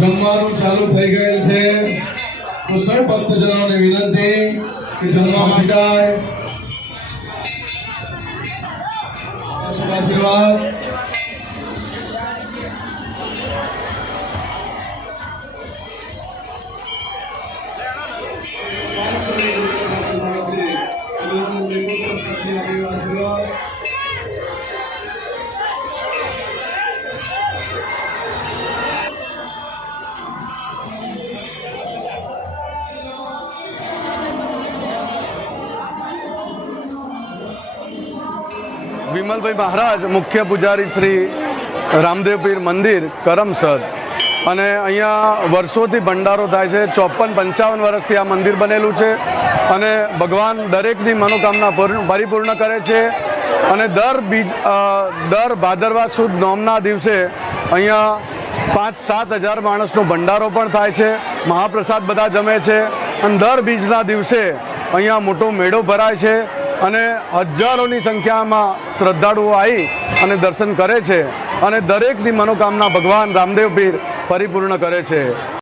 જમવાનું ચાલુ થઈ ગયેલ છે તો સૌ ભક્તજનોને વિનંતી કે જમવા માંડાય આશીર્વાદ વિમલભાઈ મહારાજ મુખ્ય પૂજારી શ્રી રામદેવ પીર મંદિર કરમસદ અને અહીંયા વર્ષોથી ભંડારો થાય છે 54-55 વર્ષથી આ મંદિર બનેલું છે અને ભગવાન દરેકની મનોકામના પરિપૂર્ણ કરે છે અને દર ભાદરવા સુદ નોમના દિવસે અહીંયા 5-7 હજાર માણસનો ભંડારો પણ થાય છે, મહાપ્રસાદ બધા જમે છે અને દર બીજના દિવસે અહીંયા મોટો મેળો ભરાય છે અને હજારોની સંખ્યામાં શ્રદ્ધાળુઓ આવી અને દર્શન કરે છે અને દરેકની મનોકામના ભગવાન રામદેવ પીર પરિપૂર્ણ કરે છે।